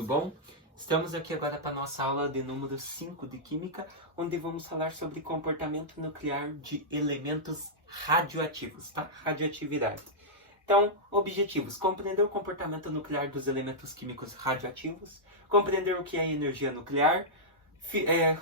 tudo bom? Estamos aqui agora para a nossa aula de número 5 de Química, onde vamos falar sobre comportamento nuclear de elementos radioativos, tá? Radioatividade. Então, objetivos: compreender o comportamento nuclear dos elementos químicos radioativos, compreender o que é energia nuclear,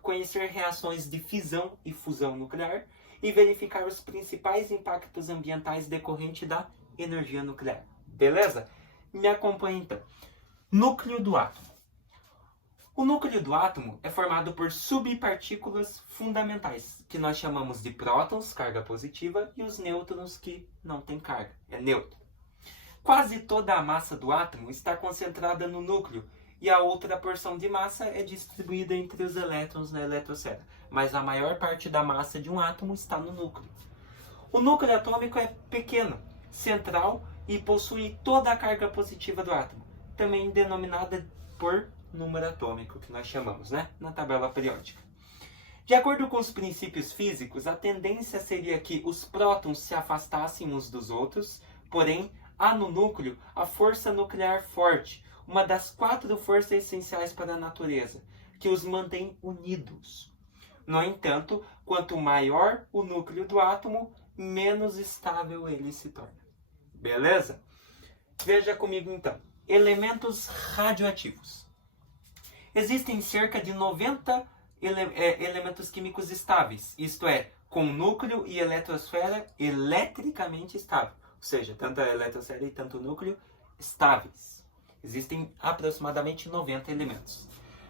conhecer reações de fissão e fusão nuclear e verificar os principais impactos ambientais decorrentes da energia nuclear. Beleza? Me acompanhe então. Núcleo do átomo. O núcleo do átomo é formado por subpartículas fundamentais, que nós chamamos de prótons, carga positiva, e os nêutrons, que não têm carga, é neutro. Quase toda a massa do átomo está concentrada no núcleo, e a outra porção de massa é distribuída entre os elétrons na eletrosfera, mas a maior parte da massa de um átomo está no núcleo. O núcleo atômico é pequeno, central e possui toda a carga positiva do átomo, também denominada por número atômico, que nós chamamos, na tabela periódica. De acordo com os princípios físicos, a tendência seria que os prótons se afastassem uns dos outros, porém, há no núcleo a força nuclear forte, uma das 4 forças essenciais para a natureza, que os mantém unidos. No entanto, quanto maior o núcleo do átomo, menos estável ele se torna. Beleza? Veja comigo então. Elementos radioativos. Existem cerca de 90 elementos químicos estáveis, isto é, com núcleo e eletrosfera eletricamente estável, ou seja, tanto a eletrosfera e tanto o núcleo estáveis. Existem aproximadamente 90 elementos.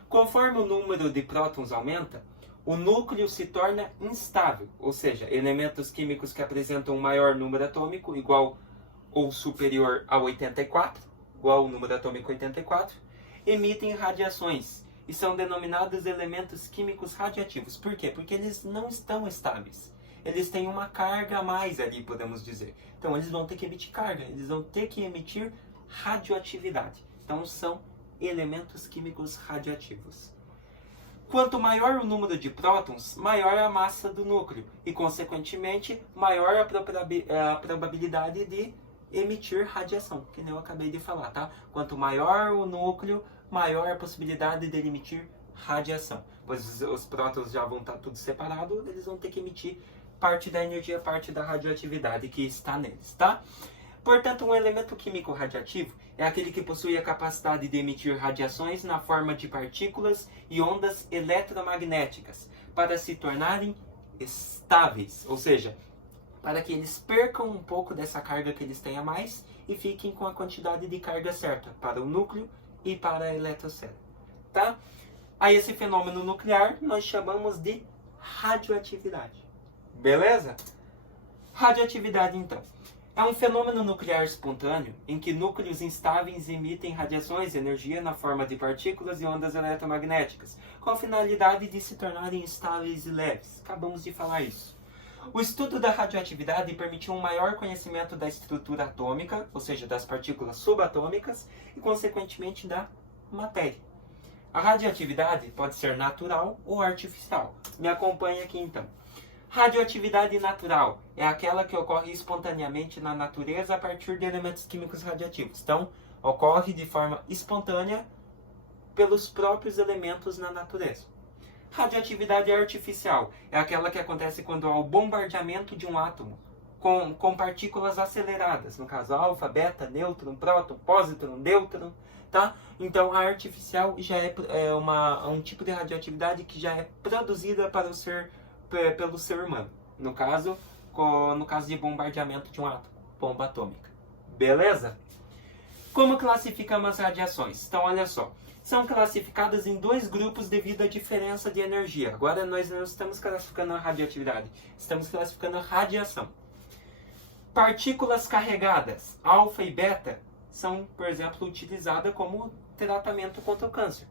Conforme o número de prótons aumenta, o núcleo se torna instável, ou seja, elementos químicos que apresentam um maior número atômico, igual ou superior a 84, igual ao número atômico 84, emitem radiações e são denominados elementos químicos radioativos. Por quê? Porque eles não estão estáveis. Eles têm uma carga a mais ali, podemos dizer. Então, eles vão ter que emitir carga, eles vão ter que emitir radioatividade. Então, são elementos químicos radioativos. Quanto maior o número de prótons, maior a massa do núcleo e, consequentemente, maior a probabilidade de emitir radiação, que nem eu acabei de falar, tá? Quanto maior o núcleo, maior a possibilidade de emitir radiação. Pois os prótons já vão estar tudo separado, eles vão ter que emitir parte da energia, parte da radioatividade que está neles, tá? Portanto, um elemento químico radioativo é aquele que possui a capacidade de emitir radiações na forma de partículas e ondas eletromagnéticas para se tornarem estáveis, ou seja, para que eles percam um pouco dessa carga que eles têm a mais e fiquem com a quantidade de carga certa para o núcleo e para a eletrosfera, tá? A esse fenômeno nuclear nós chamamos de radioatividade. Beleza? Radioatividade, então, é um fenômeno nuclear espontâneo em que núcleos instáveis emitem radiações, energia na forma de partículas e ondas eletromagnéticas, com a finalidade de se tornarem estáveis e leves. Acabamos de falar isso. O estudo da radioatividade permitiu um maior conhecimento da estrutura atômica, ou seja, das partículas subatômicas e, consequentemente, da matéria. A radioatividade pode ser natural ou artificial. Me acompanhe aqui, então. Radioatividade natural é aquela que ocorre espontaneamente na natureza a partir de elementos químicos radioativos. Então, ocorre de forma espontânea pelos próprios elementos na natureza. Radioatividade artificial é aquela que acontece quando há o bombardeamento de um átomo com partículas aceleradas, no caso alfa, beta, nêutron, próton, pósitron, nêutron, tá? Então a artificial já é um tipo de radioatividade que já é produzida pelo ser humano, no caso de bombardeamento de um átomo, bomba atômica. Beleza? Como classificamos as radiações? Então olha só. São classificadas em 2 grupos devido à diferença de energia. Agora nós não estamos classificando a radioatividade, estamos classificando a radiação. Partículas carregadas, alfa e beta, são, por exemplo, utilizadas como tratamento contra o câncer.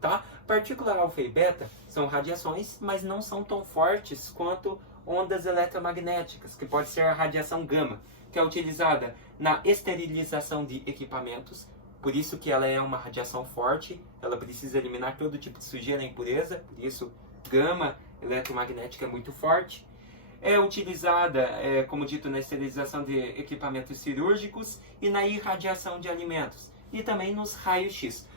Tá? Partícula alfa e beta são radiações, mas não são tão fortes quanto ondas eletromagnéticas, que pode ser a radiação gama, que é utilizada na esterilização de equipamentos. Por isso que ela é uma radiação forte, ela precisa eliminar todo tipo de sujeira e impureza, por isso gama eletromagnética é muito forte. É utilizada, como dito, na esterilização de equipamentos cirúrgicos e na irradiação de alimentos. E também nos raios-x,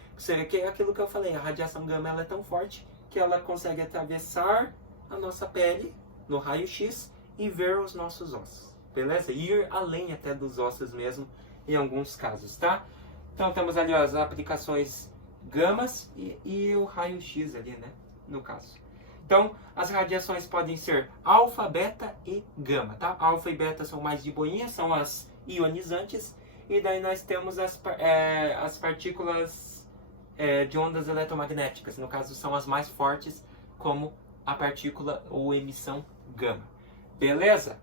Que é aquilo que eu falei, a radiação gama ela é tão forte que ela consegue atravessar a nossa pele no raio-x e ver os nossos ossos, beleza? Ir além até dos ossos mesmo, em alguns casos, tá? Então temos ali as aplicações gamas e o raio-x ali, né? No caso. Então, as radiações podem ser alfa, beta e gama, tá? Alfa e beta são mais de boinha, são as ionizantes. E daí nós temos as partículas de ondas eletromagnéticas. No caso, são as mais fortes, como a partícula ou emissão gama. Beleza?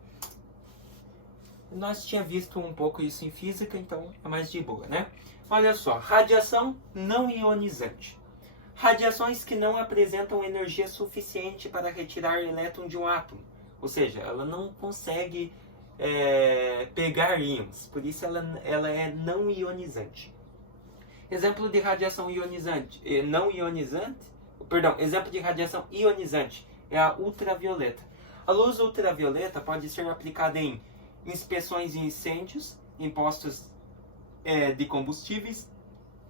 Nós tínhamos visto um pouco isso em física, então é mais de boa, né? Olha só, radiação não ionizante. Radiações que não apresentam energia suficiente para retirar elétron de um átomo. Ou seja, ela não consegue pegar íons, por isso ela é não ionizante. Exemplo de radiação ionizante, exemplo de radiação ionizante é a ultravioleta. A luz ultravioleta pode ser aplicada em inspeções de incêndios, em postos de combustíveis,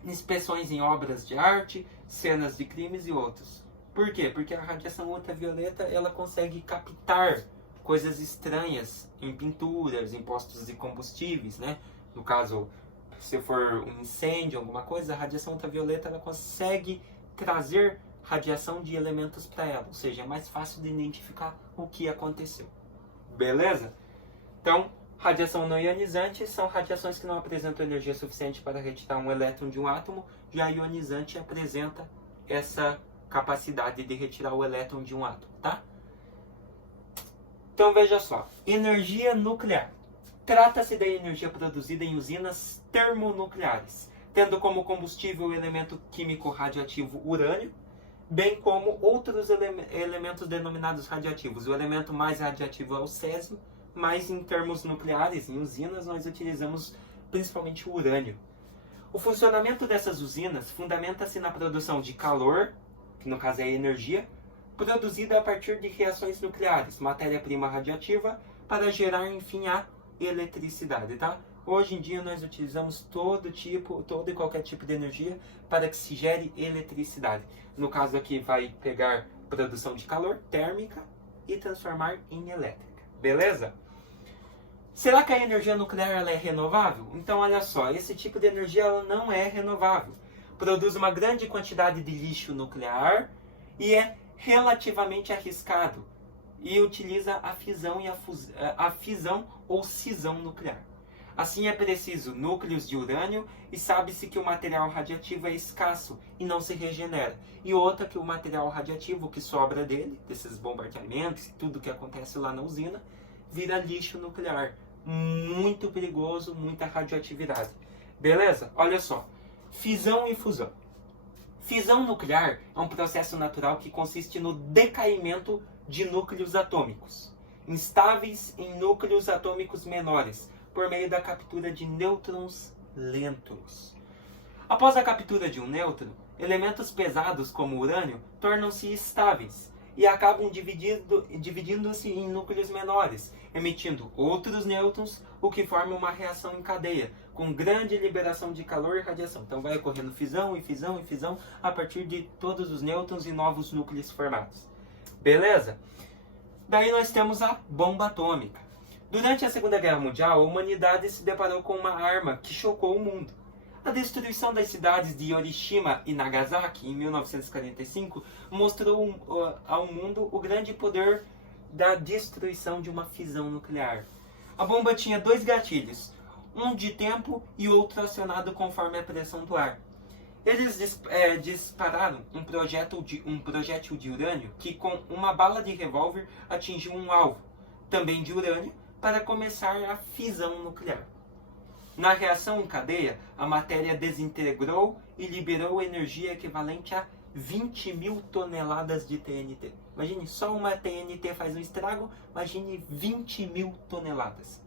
inspeções em obras de arte, cenas de crimes e outros. Por quê? Porque a radiação ultravioleta ela consegue captar coisas estranhas em pinturas, em postos de combustíveis, né? No caso, se for um incêndio, alguma coisa, a radiação ultravioleta ela consegue trazer radiação de elementos para ela, ou seja, é mais fácil de identificar o que aconteceu. Beleza? Então, radiação não ionizante são radiações que não apresentam energia suficiente para retirar um elétron de um átomo, já a ionizante apresenta essa capacidade de retirar o elétron de um átomo, tá? Então veja só, energia nuclear. Trata-se da energia produzida em usinas termonucleares, tendo como combustível o elemento químico radioativo urânio, bem como outros elementos denominados radioativos. O elemento mais radioativo é o césio, mas em termos nucleares, em usinas, nós utilizamos principalmente o urânio. O funcionamento dessas usinas fundamenta-se na produção de calor, que no caso é a energia, produzida a partir de reações nucleares, matéria-prima radioativa, para gerar, enfim, a eletricidade, tá? Hoje em dia nós utilizamos todo e qualquer tipo de energia para que se gere eletricidade. No caso aqui vai pegar produção de calor térmica e transformar em elétrica, beleza? Será que a energia nuclear ela é renovável? Então olha só, esse tipo de energia ela não é renovável. Produz uma grande quantidade de lixo nuclear e é relativamente arriscado e utiliza a fisão ou cisão nuclear. Assim é preciso núcleos de urânio e sabe-se que o material radioativo é escasso e não se regenera. E outra que o material radioativo que sobra dele, desses bombardeamentos, tudo que acontece lá na usina, vira lixo nuclear. Muito perigoso, muita radioatividade. Beleza? Olha só, fisão e fusão. Fisão nuclear é um processo natural que consiste no decaimento de núcleos atômicos, instáveis em núcleos atômicos menores, por meio da captura de nêutrons lentos. Após a captura de um nêutron, elementos pesados como o urânio tornam-se estáveis e acabam dividindo-se em núcleos menores, emitindo outros nêutrons, o que forma uma reação em cadeia, com grande liberação de calor e radiação. Então vai ocorrendo fisão e fisão e fisão a partir de todos os nêutrons e novos núcleos formados. Beleza? Daí nós temos a bomba atômica. Durante a Segunda Guerra Mundial, a humanidade se deparou com uma arma que chocou o mundo. A destruição das cidades de Hiroshima e Nagasaki, em 1945, mostrou ao mundo o grande poder da destruição de uma fisão nuclear. A bomba tinha dois gatilhos, um de tempo e outro acionado conforme a pressão do ar. Eles dispararam um projétil de urânio que, com uma bala de revólver, atingiu um alvo, também de urânio, para começar a fisão nuclear. Na reação em cadeia, a matéria desintegrou e liberou energia equivalente a 20 mil toneladas de TNT. Imagine, só uma TNT faz um estrago, imagine 20 mil toneladas.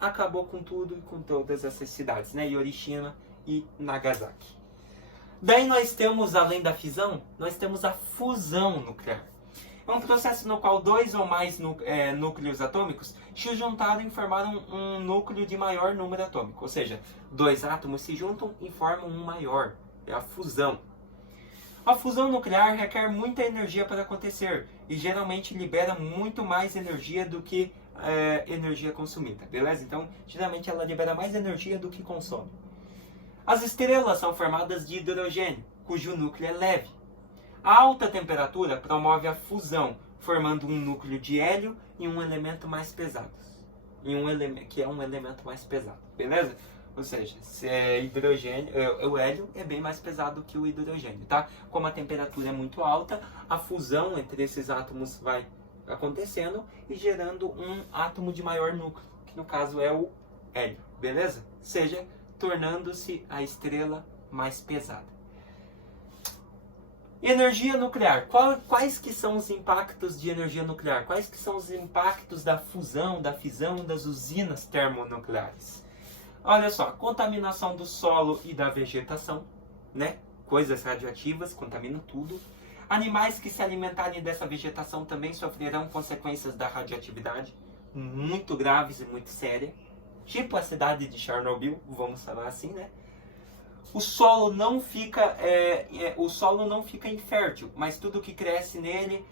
Acabou com tudo e com todas essas cidades, né? Hiroshima e Nagasaki. Daí nós temos, além da fisão, nós temos a fusão nuclear. É um processo no qual dois ou mais núcleos atômicos se juntaram e formaram um núcleo de maior número atômico. Ou seja, dois átomos se juntam e formam um maior. é a fusão. A fusão nuclear requer muita energia para acontecer e geralmente libera muito mais energia do que energia consumida, beleza? Então, geralmente ela libera mais energia do que consome. As estrelas são formadas de hidrogênio, cujo núcleo é leve. A alta temperatura promove a fusão, formando um núcleo de hélio e um elemento mais pesado. Que é um elemento mais pesado, beleza? Ou seja, se é hidrogênio, o hélio é bem mais pesado que o hidrogênio, tá? Como a temperatura é muito alta, a fusão entre esses átomos vai acontecendo e gerando um átomo de maior núcleo, que no caso é o hélio, beleza? Ou seja, tornando-se a estrela mais pesada. Energia nuclear. Quais que são os impactos de energia nuclear? Quais que são os impactos da fusão, da fissão das usinas termonucleares? Olha só, contaminação do solo e da vegetação, né? Coisas radioativas, contaminam tudo. Animais que se alimentarem dessa vegetação também sofrerão consequências da radioatividade, muito graves e muito sérias. Tipo a cidade de Chernobyl, vamos falar assim, né? O solo não fica infértil, mas tudo que cresce nele,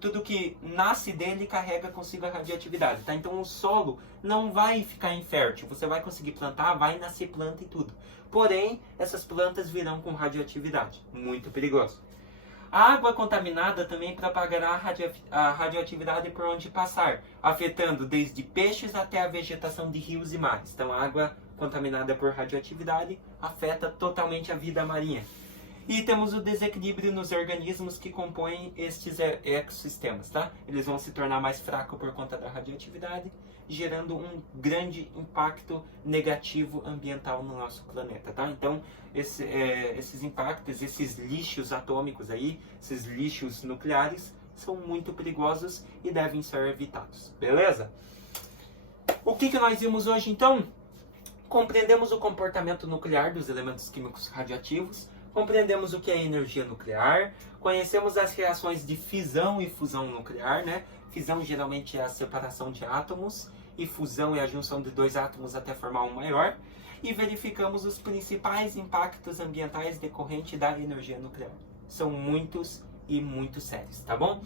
tudo que nasce dele carrega consigo a radioatividade, tá? Então o solo não vai ficar infértil, você vai conseguir plantar, vai nascer planta e tudo. Porém, essas plantas virão com radioatividade, muito perigoso. A água contaminada também propagará a radioatividade por onde passar, afetando desde peixes até a vegetação de rios e mares. Então a água contaminada por radioatividade afeta totalmente a vida marinha. E temos o desequilíbrio nos organismos que compõem estes ecossistemas, tá? Eles vão se tornar mais fracos por conta da radioatividade, gerando um grande impacto negativo ambiental no nosso planeta, tá? Então, esses impactos, esses lixos atômicos aí, esses lixos nucleares, são muito perigosos e devem ser evitados, beleza? O que nós vimos hoje, então? Compreendemos o comportamento nuclear dos elementos químicos radioativos, compreendemos o que é energia nuclear, conhecemos as reações de fissão e fusão nuclear, né? Fissão geralmente é a separação de átomos e fusão é a junção de dois átomos até formar um maior. E verificamos os principais impactos ambientais decorrentes da energia nuclear. São muitos e muito sérios, tá bom?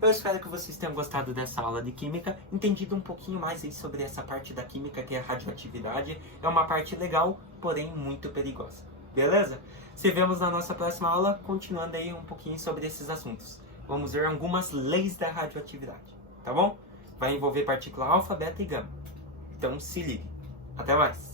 Eu espero que vocês tenham gostado dessa aula de química, entendido um pouquinho mais aí sobre essa parte da química que é a radioatividade. É uma parte legal, porém muito perigosa. Beleza? Se vemos na nossa próxima aula, continuando aí um pouquinho sobre esses assuntos. Vamos ver algumas leis da radioatividade, tá bom? Vai envolver partícula alfa, beta e gama. Então se ligue. Até mais!